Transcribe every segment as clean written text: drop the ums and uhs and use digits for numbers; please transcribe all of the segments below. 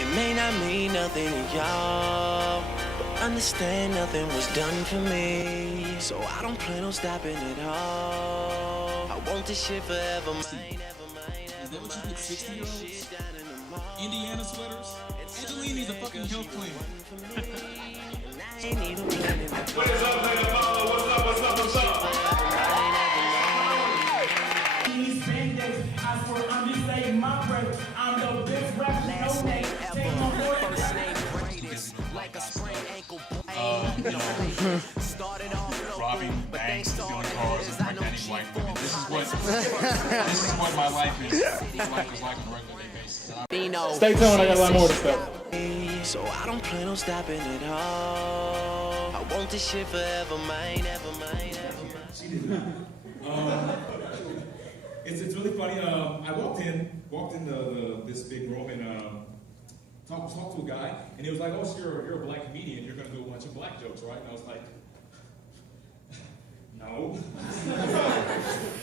It may not mean nothing to y'all, but understand nothing was done for me. So I don't plan on stopping at all. I want this shit forever, mine, ever mine, Is that what you get 60-year-olds? Indiana sweaters? Angelina needs a fucking health plan. What is up, Lady Apollo? What's up, what's up, what's up? These band-aids, I swear I'm just saving my breath. I'm the best rapper, no name. Take my First name greatest, like a sprained ankle started off Robbing banks, stealing cars, and impregnating white women. This is what my life is. My life is like on a regular day basis. Stay tuned, I got a lot more to say. So I don't plan on stopping at all. I want this shit forever, mine, ever mine, ever mine. It's really funny. I walked in this big room and talked to a guy, and he was like, "Oh, so you're a black comedian. You're gonna do a bunch of black jokes, right?" And I was like, "No."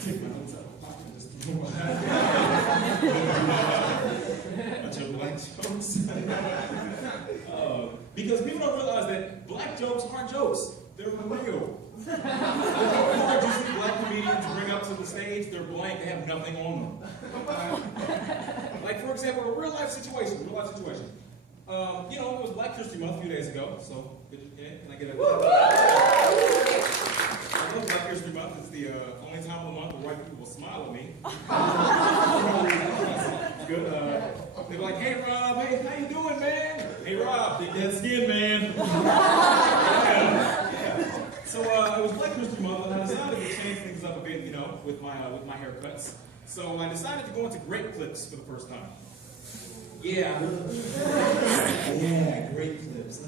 Take my notes out of my pocket and just do a bunch of black jokes. Because people don't realize that black jokes aren't jokes. They're real. The jokes you see black comedians bring up to the stage, they're blank, they have nothing on them. Like, for example, a real life situation. It was Black History Month a few days ago, so can I get a... I love Black History Month. It's the only time of the month where white people will smile at me. Good. They're like, "Hey, Rob, hey, how you doing, man? Hey, Rob, big dead skin, man." So it was Black History Month, and I decided to change things up a bit, with my haircuts. So I decided to go into great clips for the first time. Yeah. Yeah, great clips.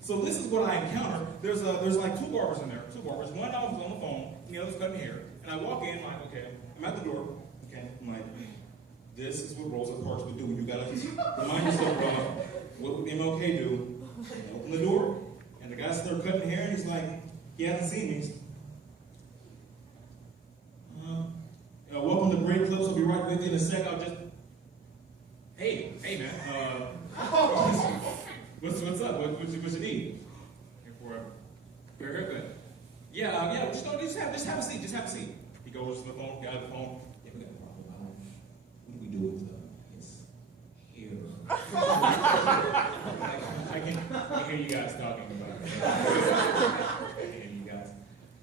So this is what I encountered. There's like two barbers in there. Two barbers. One I was on the phone, and the other's cutting hair. And I walk in, I'm like, okay, I'm at the door. Okay, I'm like, this is what Rosa Parks would do. You gotta remind yourself, what would MLK do? Open the door, and the guy's there cutting hair, and he's like, he hasn't seen me. Welcome to Great Clips. I'll be right with you in a sec. I'll just, hey man, what's up? What you need? Here for a haircut. Yeah. Just have a seat. Just have a seat. He goes to the phone. Got the phone. Yeah, we got a problem. What do we do with his hair? I can hear you guys talking about it. I can hear you guys.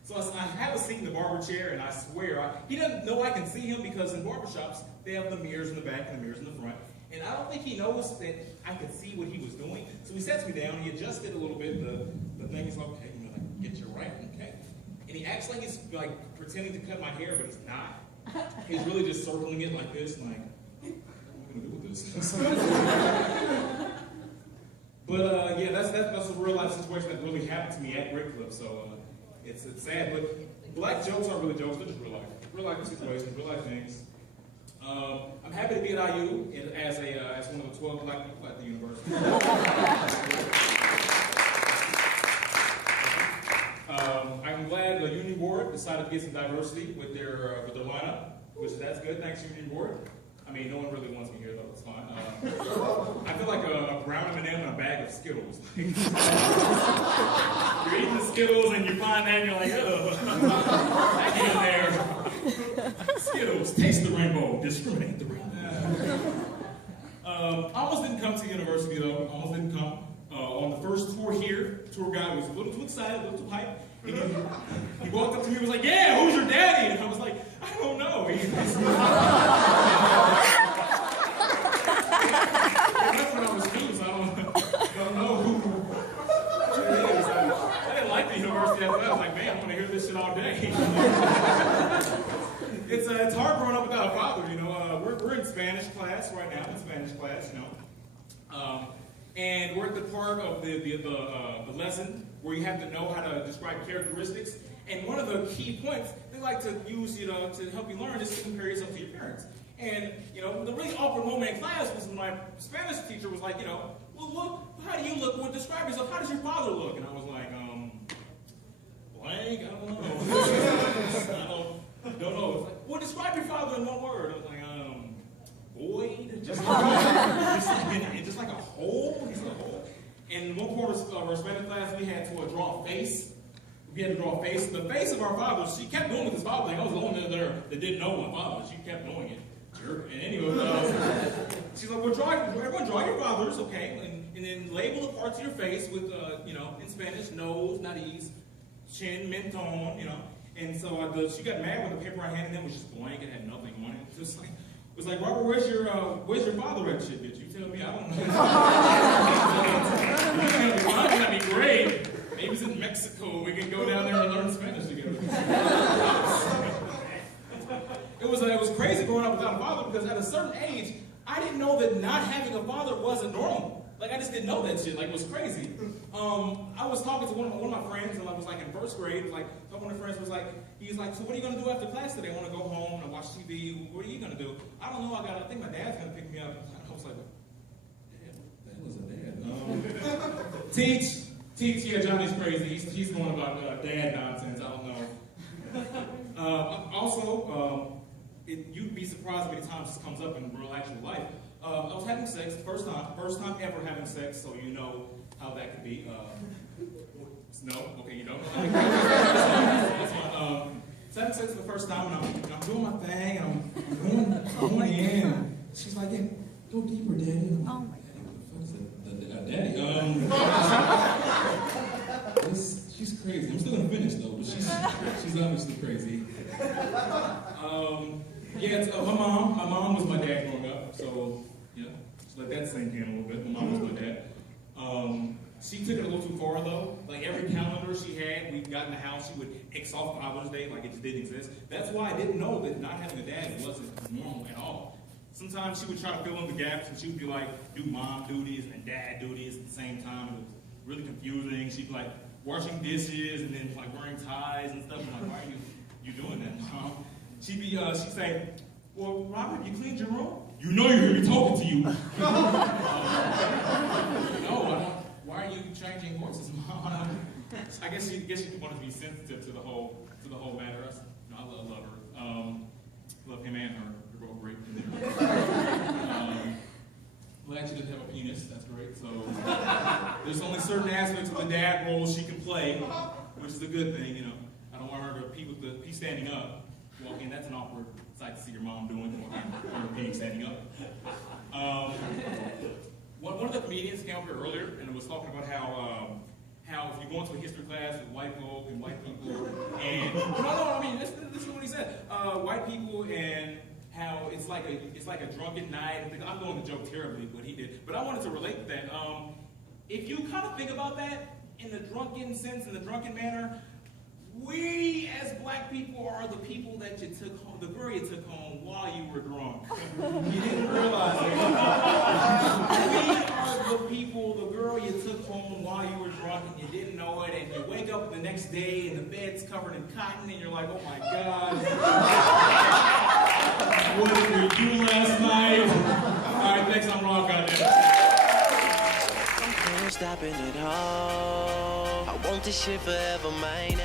So I have a seat in the barber chair, and I swear, he doesn't know I can see him because in barbershops, they have the mirrors in the back and the mirrors in the front. And I don't think he knows that I could see what he was doing. So he sets me down, he adjusted a little bit, the thing is like, okay, get you right, okay. And he acts like he's like pretending to cut my hair, but he's not. He's really just circling it like this, like, what am I gonna do with this? But yeah, that's a real life situation that really happened to me at Great Clip. So it's sad, but black jokes aren't really jokes, they're just real life situations, real life things. I'm happy to be at IU as one of the 12 black people at the university. I'm glad the Union Board decided to get some diversity with their lineup, that's good. Thanks, Union Board. I mean, no one really wants me here though. It's fine. I feel like a brown M&M and a bag of Skittles. You're eating the Skittles and you find that and you're like, ugh. I get in there. Skittles, taste the rainbow, discriminate the rainbow. I almost didn't come to university though. Almost didn't come. On the first tour here, tour guide was a little too excited, a little too hyped. He walked up to me and was like, "Yeah, who's your daddy?" And I was like, "I don't know." That's when I was new, so I don't know who it is. I didn't like the university after that. I was like, man, I'm going to hear this shit all day. It's hard growing up without a father, We're in Spanish class right now, and we're at the part of the lesson where you have to know how to describe characteristics. And one of the key points they like to use, to help you learn is to compare yourself to your parents. And, the really awkward moment in class was when my Spanish teacher was like, well, how do you look? Well, describe yourself. How does your father look? And I was like, blank, I don't know. I don't know. It's like, well, describe your father in one word. I was like, void. Just like our Spanish class, we had to draw a face. We had to draw a face. The face of our father, she kept doing with his father. Like, I was the only one there that didn't know my father. She kept doing it. Jerk. And anyway, she's like, everyone draw your fathers, okay? And then label the parts of your face with, you know, in Spanish, nose, nariz, chin, mentón, you know. And so she got mad when the paper I handed them was just blank. It had nothing on it. It was like, Robert, where's your father at? Shit, bitch. You tell me. I don't know. That'd be great. Maybe he's in Mexico. We can go down there and learn Spanish together. It was crazy growing up without a father because at a certain age, I didn't know that not having a father wasn't normal. Like, I just didn't know that shit. Like, it was crazy. I was talking to one of my friends, and I was like in first grade. It was like, one of my friends was like, he was like, so what are you going to do after class today? I want to go home and watch TV. What are you going to do? I don't know. I think my dad's going to pick me up. I was like, Dad, what the hell is a dad? Teach, yeah, Johnny's crazy. He's going about dad nonsense. I don't know. Also, you'd be surprised how many times this comes up in real actual life. I was having sex, first time ever having sex, so you know how that could be. No? Okay, you don't? That's fine. Having sex for the first time, and I'm doing my thing, and I'm going in. She's like, yeah, go deeper, Daddy. And I'm like, Daddy, she's crazy. I'm still gonna finish though, but she's obviously crazy. Yeah, my mom was my dad growing up, so yeah, just let that sink in a little bit. My mom was my dad. She took it a little too far though. Like every calendar she had, we got in the house, she would X off Father's Day like it just didn't exist. That's why I didn't know that not having a dad wasn't normal at all. Sometimes she would try to fill in the gaps and she would be like, do mom duties and dad duties at the same time. It was really confusing. She'd be like washing dishes and then like wearing ties and stuff. I'm like, why are you doing that, Mom? She'd say, well, Robert, you cleaned your room? You know you hear me talking to you. No, I don't. Why are you changing voices, Mom? I guess she wanted to be sensitive to the whole matter. I love her. Love him and her. They're both great. Glad she doesn't have a penis. That's great. So there's only certain aspects of the dad role she can play, which is a good thing, you know. I don't want her to pee with the pee standing up. Well, again, that's an awkward sight to see your mom doing. Her peeing standing up. One of the comedians came up here earlier and was talking about how if you go into a history class with white folk and white people, and this is what he said. White people and how it's like a drunken night. I'm going to joke terribly what he did, but I wanted to relate to that. If you kind of think about that in the drunken sense, in the drunken manner, we as black people are the people that you took home, the girl you took home while you were drunk. You didn't realize it. We are the people, the girl you took home while you were drunk and you didn't know it, and you wake up the next day and the bed's covered in cotton and you're like, oh my God. What did we do last night? Alright, next I'm Rock out there. I'm stopping it all. I want this shit forever, mine.